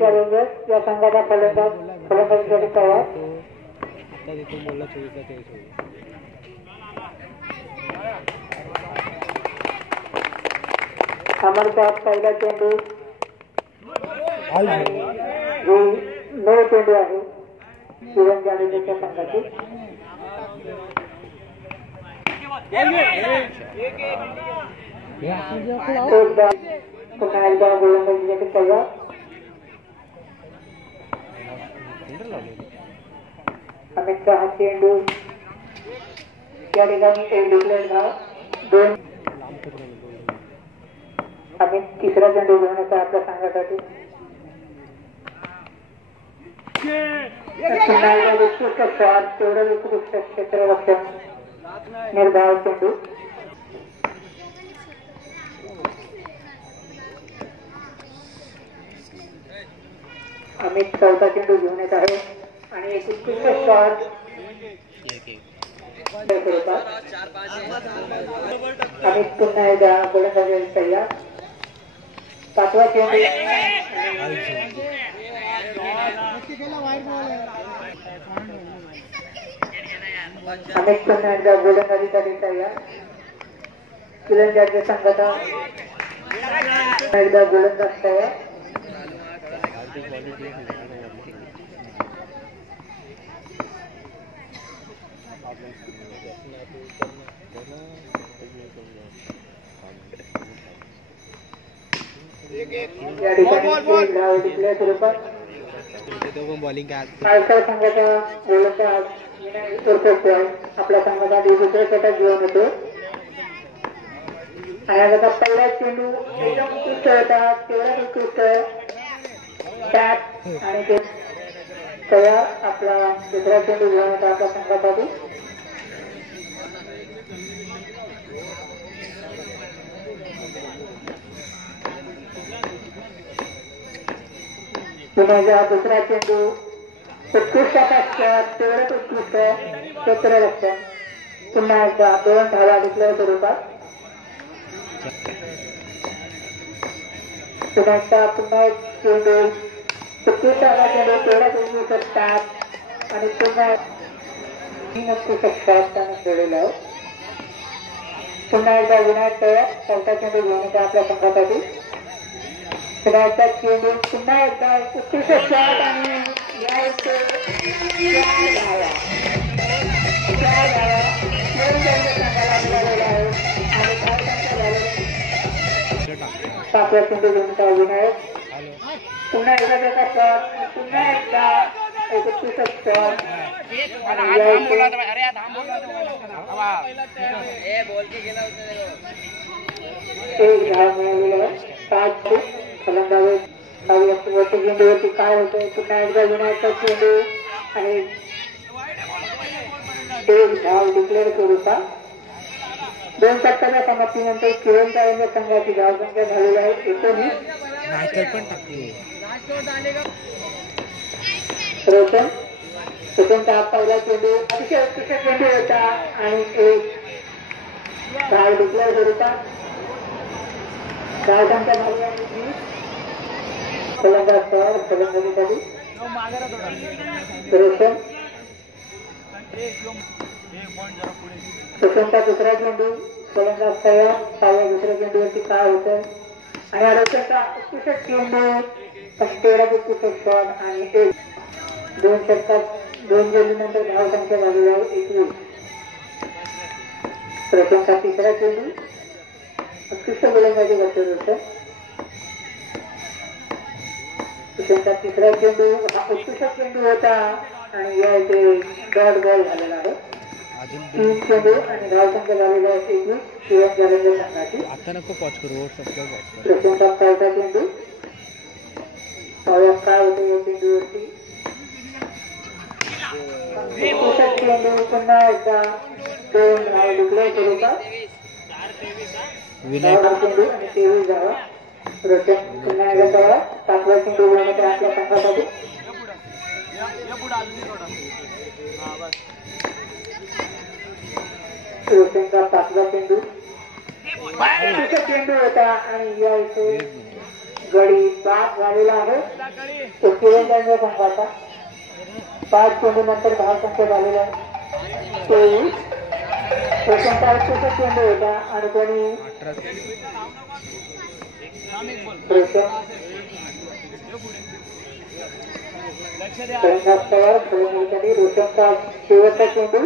Challengers या संघाचा फलंदाजी तयार. अमरचा पहिला चेंडू 9 चेंडू आहे शिवम जाडेजाच्या संघाची. पुन्हा एकदा गोलंदाजीसाठी तयार. अमितचा हा चेंडू या ठिकाणी एक डिक्लेअर धाव 2. अमित तिसरा चेंडू घेऊन येतो आपल्या संघासाठी. पुन्हा एकदा उत्कृष्ट शॉट, तेवढं उत्कृष्ट क्षेत्ररक्षण, निर्धाव चेंडू. अमित चौथा चेंडू घेऊन येत आहे आणि एक उत्कृष्ट शॉट. अमित पुन्हा एकदा गोलंदाजी तयार. 5वा चेंडू अमित पुन्हा एकदा गोलंदाजीसाठी तयार. किरणच्या संघाचा एकदा गोलंदाज तयार. या ठिकाणी डिक्लेअर स्वरूपात पालकर संघाचा गोलंदाज आपल्या संघासाठी दुसऱ्या षटक घेऊन येतो. आणि आता पहिला चेंडू एकदम उत्कृष्ट होता, तेवढाच उत्कृष्ट टॅप आणि ते तयार. आपला दुसरा चेंडू घेऊन येतो आपल्या संघासाठी. पुन्हा दुसरा चेंडू उत्कृष्ट पश्चात तेवढंच उत्कृष्ट क्षेत्ररक्षण. पुन्हा एकदा 2 धावा डिक्लेअर स्वरूपात. पुन्हा एक चेंडू उत्कृष्ट चेंडू तेवढाच उत्कृष्ट टॅप आणि पुन्हा 3 उत्कृष्ट शॉट त्याने खेळलेला आहे. पुन्हा एकदा विनायक तयार. 4था चेंडू घेऊन येतो आपल्या संघासाठी. पुन्हा चेंडू पुन्हा एकदा उत्कृष्ट शॉट आणि सातव्या चेंडू घेऊन विनायक. पुन्हा एकदा त्याचा शॉट, पुन्हा एकदा एक उत्कृष्ट शॉट. एक धाव मिळालेला आहे. 5 फलंदाज चेंडूवरती काय होतंय. पुन्हा एकदा विनायकचा चेंडू आणि एक धाव डिक्लेअर स्वरूपात. 2 षटकाच्या समाप्तीनंतर किरणच्या संघाची धावसंख्या झालेली आहे 19. रोशनचा हा पहिला चेंडू अतिशय उत्कृष्ट चेंडू होता आणि एक धाव डिक्लेअर स्वरूपात. धावसंख्या झाली आहे 20. फलंदाज तयार फलंदाजीसाठी. रोशनचा दुसरा चेंडू फलंदाज तयार. 6व्या दुसऱ्या चेंडूवरती काय होतं आणि रोशनचा उत्कृष्ट चेंडू तेवढाच उत्कृष्ट शॉट आणि 2 षटकात 2 चेंडूनंतर धावसंख्या झालेली आहे 21. रोशनचा तिसरा चेंडू उत्कृष्ट गोलंदाजी करतो रोशनचा तिसरा चेंडू हा उत्कृष्ट चेंडू होता आणि या इथे डॉट बॉल झालेला आहे. 3 चेंडू आणि धावसंख्या झालेला आहे 21 शिवम जाडेजा संघाची. रोशनचा 4था चेंडू पाहूया काय होतं या चेंडूवरती. उत्कृष्ट चेंडू पुन्हा एकदा 2 धाव डिक्लेअर स्वरूपात. चेंडू आणि 23 धावा. रोशन पुन्हा एकदा 7वा चेंडू घेण्यात आपल्या संघासाठी. रोशनचा 5वा चेंडू चेंडू होता आणि या इथे गडी बाद झालेला आहे. तो किरणच्या संघाचा 5 चेंडूनंतर धावसंख्या झालेला आहे 23. प्रथम चेंडू होता आणि कोणी रोशनचा शेवटचा चेंडू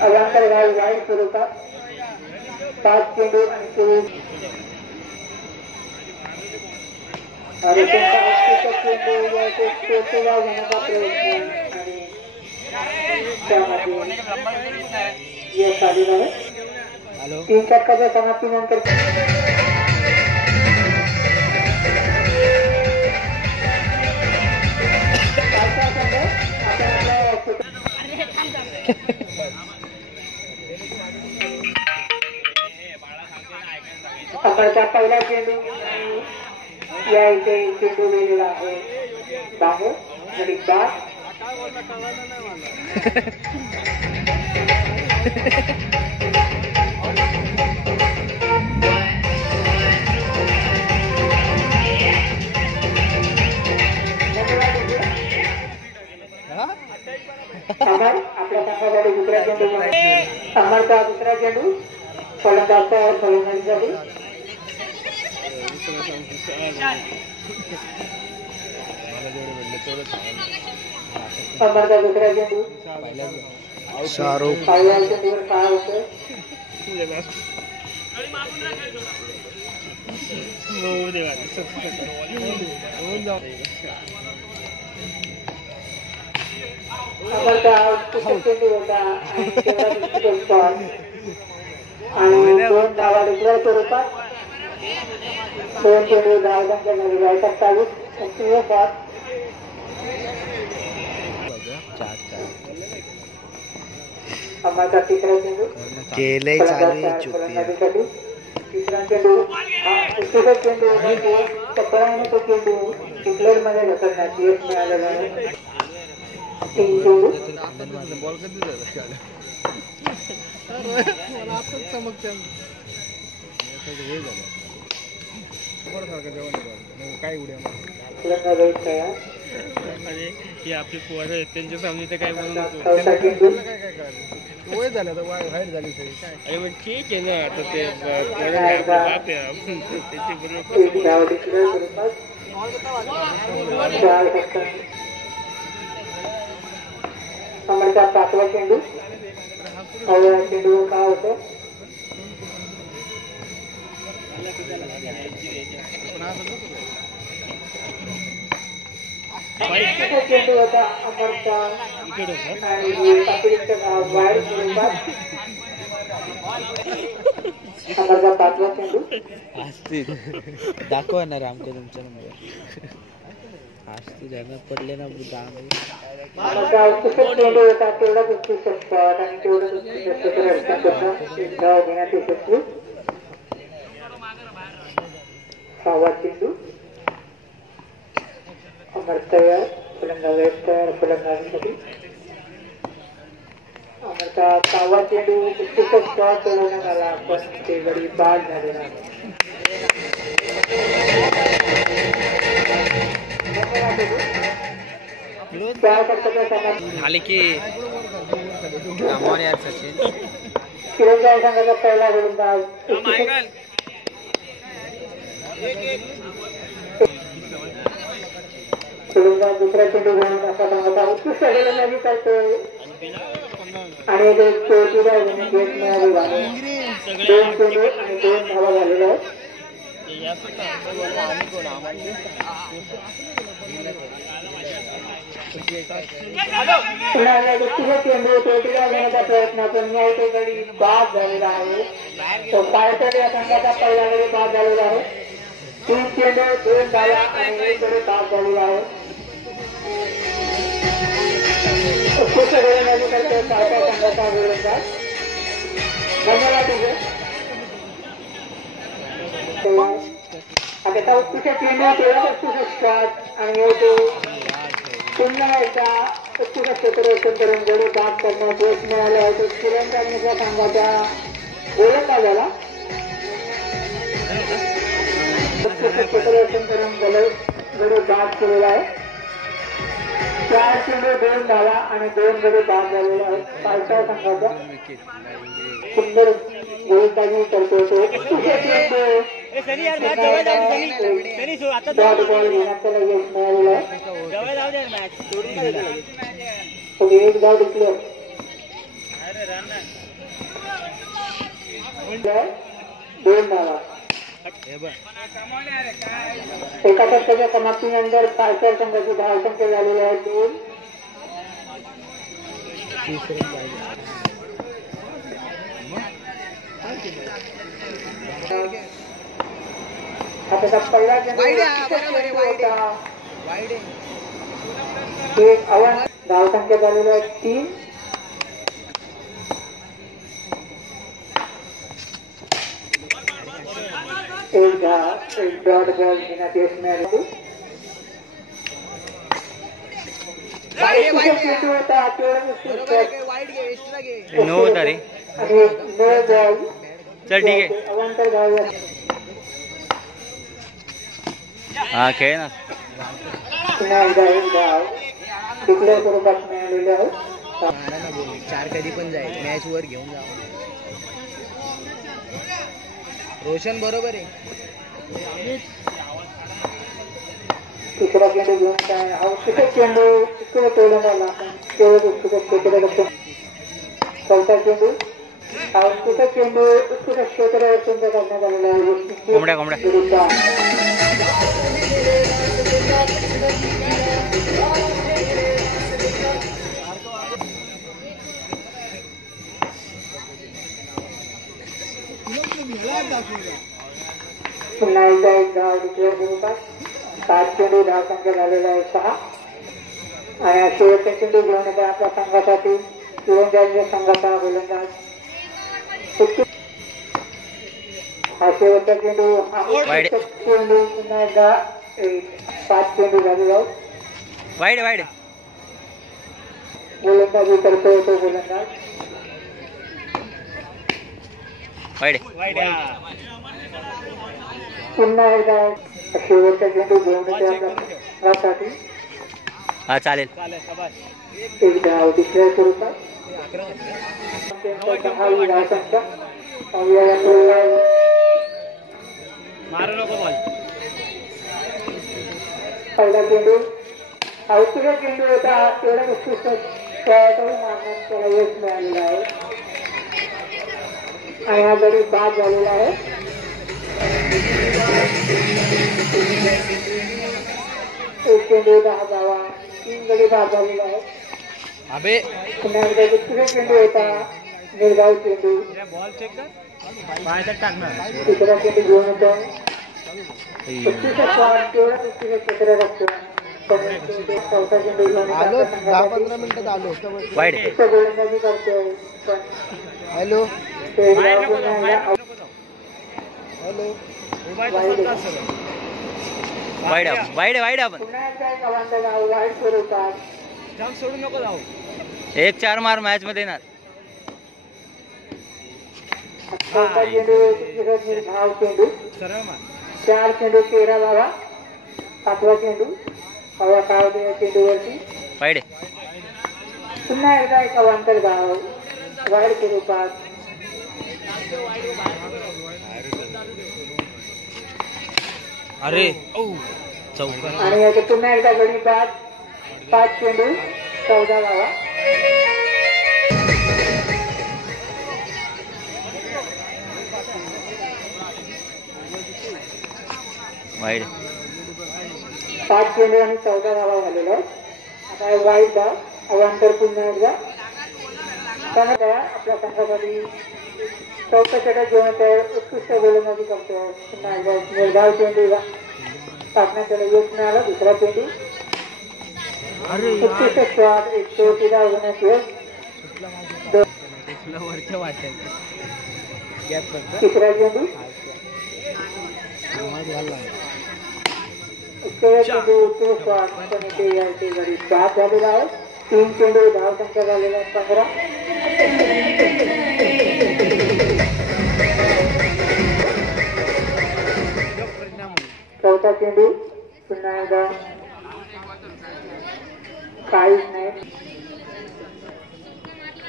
अवांतर वाईट स्वरूपात 5 चेंडू आणि 24. चेंडू घेण्याचा प्रयत्न आणि यश आलेला आहे. 3 षटकाच्या समाप्तीनंतर अकरचा पहिला चेंडू या इथे चेंडू गेलेला आहे बाहेर आणि बाद. अमर आपल्या संघासाठी दुसरा चेंडू अमरचा दुसरा चेंडू फलंदाजचा फलंदाजीसाठी अमरचा दुसरा चेंडू शाहरुख पहिल्या चेंडूवर काय होतं अमरचा चेंडू होता आणि 2 धावा दुसऱ्या स्वरूपात 2 चेंडू धावसंख्या झालेली आहे 27. अमरचा तिसरा चेंडू फलंदाजीसाठी तिसरा चेंडू चेंडू पकडाने तो चेंडू डिक्लेअर मध्ये ढकलण्यात यश मिळालेलं आहे. 3 चेंडू आपली पोरं त्यांच्या सामने तर काय बोलत वय झालं तर बाहेर झाली अरे मग ठीक आहे ना आता ते अमरचा 5वा चेंडू चेंडूवर काय होतं चेंडू होता अमरचा वाईट स्वरूपात अमरचा 5वा चेंडू दाखवा ना रामको तुमचा नंबर आज तू जाणार पडले ना चेंडू होता तेवढाच असू शकतात आणि तेवढंच घेण्यात यशस्वी. 6वा चेंडू अमर तयार फलंदाजीसाठी अमरचा 6वा चेंडू सोडवण्यात आला पण ते गडी बाद झालेला आहे. झाले की यार सचिन किरणच्या संघाचा पहिला गोलंदाज गोलंदाज दुसरा चेंडू घेऊन असा संघाचा उत्कृष्ट गोलंदाजी करतोय आणि घेत मिळालेला आहे. 2 चेंडू आणि 2 धावा झालेल्या आहेत. चेंडू चोटीला घेण्याचा प्रयत्न पण या इथे गडी बाद झालेला आहे. तो पायथर या संघाचा पहिला गडी बाद झालेला आहे. 3 चेंडू 2 धावा आणि 1 गडी बाद झालेला आहे. उत्कृष्ट गोलंदाजी करतो पायथर संघाचा गोलंदाज. धन्यवाद तुझे. आता उत्कृष्ट चेंडू तेवढाच असू शकतात आणि पुन्हा एकदा उत्कृष्ट क्षेत्ररक्षण करून गडी बाद करण्यात यश मिळाले आहे. तो तिरंदाजीच्या संघाच्या गोलंदाजाला उत्कृष्ट क्षेत्ररक्षण करून गडी बाद केलेला आहे. 4 चेंडू 2 धावा आणि 2 गडी बाद झालेले आहेत. पालसा संघाचा सुंदर गोलंदाजी करतो तो. डॉट बॉल घेण्यात त्याला यश मिळालेलं आहे. एक धाव डिक्लेअर. 2 धावा. एका टप्प्याच्या समाप्तीनंतर पालसर संघाची धावसंख्या झालेली आहे 2. आता पहिला एक आव्हान. धावसंख्या झालेली आहे 3. एक डॉट बॉल घेण्यात यश मिळाले. नो होता रे. आणि नो बॉल. चल ठीक आहे. अवांतर धाव. हा खेळ ना. पुन्हा एकदा एक धाव डिक्लेअर स्वरूपात मिळालेले आहे. 4 कधी पण जाईल मॅच वर घेऊन जा. रोशन बरोबर आहे. तिसरा चेंडू घेऊन काय औषध चेंडू तिकडे तोडून आला. तेवढं उत्कृष्ट क्षेत्ररक्षण. चौथा चेंडू औषध चेंडू उत्कृष्ट क्षेत्ररक्षण करण्यात आलेला आहे. कोंबड्या कोंबड्या. पुन्हा एकदा एक धाव डिक्लेअर स्वरूपात. 7 चेंडू धावसंख्या झालेला आहे 6. आणि शेवटचा चेंडू घेऊन येतात आपल्या संघासाठी तिरंदाजीच्या संघाचा गोलंदाज. हा शेवटचा चेंडू. चेंडू पुन्हा एकदा 5 चेंडू झालेले आहेत. Wide wide. गोलंदाजी करतोय तो गोलंदाज. वाईड. पुन्हा एकदा शेवटचा चेंडू घेऊन येते आपल्या संघासाठी. हा चालेल. एक धाव डिक्लेअर स्वरूपात. 10वी धावसंख्या. मारू नको बॉल. पहिला चेंडू औषध चेंडू होता. तेवढा उत्कृष्ट खेळाडू मारण्यात त्याला यश मिळालेलं आहे. आणि हा गडी बाद झालेला आहे. एक चेंडू 10 धावा. 3 गडी बाद झालेला आहे. अबे पुन्हा एकदा दुसरा चेंडू होता. निर्धाव चेंडू. बॉल चेक कर. बाहेर टाकणार. तिसरा चेंडू घेऊन येतो. उत्कृष्ट तेवढा उत्कृष्ट क्षेत्ररक्षण. चौथा चेंडू घेऊन आलो 10-15 मिनिटात आलो. वाईड. गोलंदाजी करतोय. Hello hello. Wide wide wide. आपण पुन्हा एकदा एक आव्हान वाईट स्वरूपात. जाम सोडू नको जाऊ. 1-4 मार मॅच मध्ये येणार. चौथा चेंडू निर्धाव चेंडू. सरळ मार. 4 चेंडू 13 धावा. 7वा चेंडू हवा काळ चेंडूवरती. वाईड. पुन्हा एकदा एक अवांतर धाव वाईट स्वरूपात. अरे चौका. आणि याचे पुन्हा एकदा गडी बाद. 5 चेंडू 14 धावा. वाईड. 5 चेंडू आणि 14 धावा झालेल्या आहेत. आता वाईट धाव. अवांतर पुन्हा एकदा. आपल्या संघासाठी चौथा षटक घेऊन उत्कृष्ट गोलंदाजी करतो. पुन्हा एकदा निर्धाव चेंडूला टाकण्यात त्याला यश मिळालं. दुसरा चेंडू उत्कृष्ट स्वाद 113 होण्यात यश. तिसरा चेंडू चेंडू उत्कृष्ट स्वाद गडी बाद झालेला आहे. 3 चेंडू धाव संख्या झालेला 15. चौथा चेंडू पुन्हा एकदा काहीच नाही.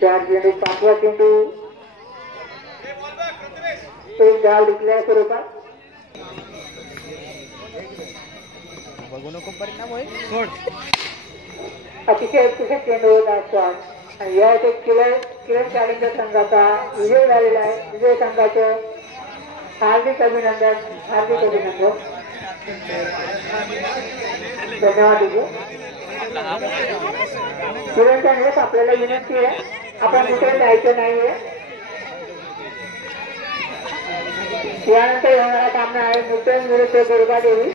4 चेंडू 5वा चेंडू एक धाव डिक्लेअर स्वरूपात. बघू नको परिणाम होईल. सोड. अतिशय कुशल चेंडू होता शॉट आणि या एक किरण चॅलेंजर संघाचा विजय झालेला आहे. विजय संघाचं हार्दिक अभिनंदन. हार्दिक अभिनंदन. धन्यवाद. किरण चॅलेंजर आपल्याला विनंती आहे आपण कुठे जायचं नाहीये. यानंतर होणारा सामना आहे नूतन विरुद्ध दुर्गादेवी.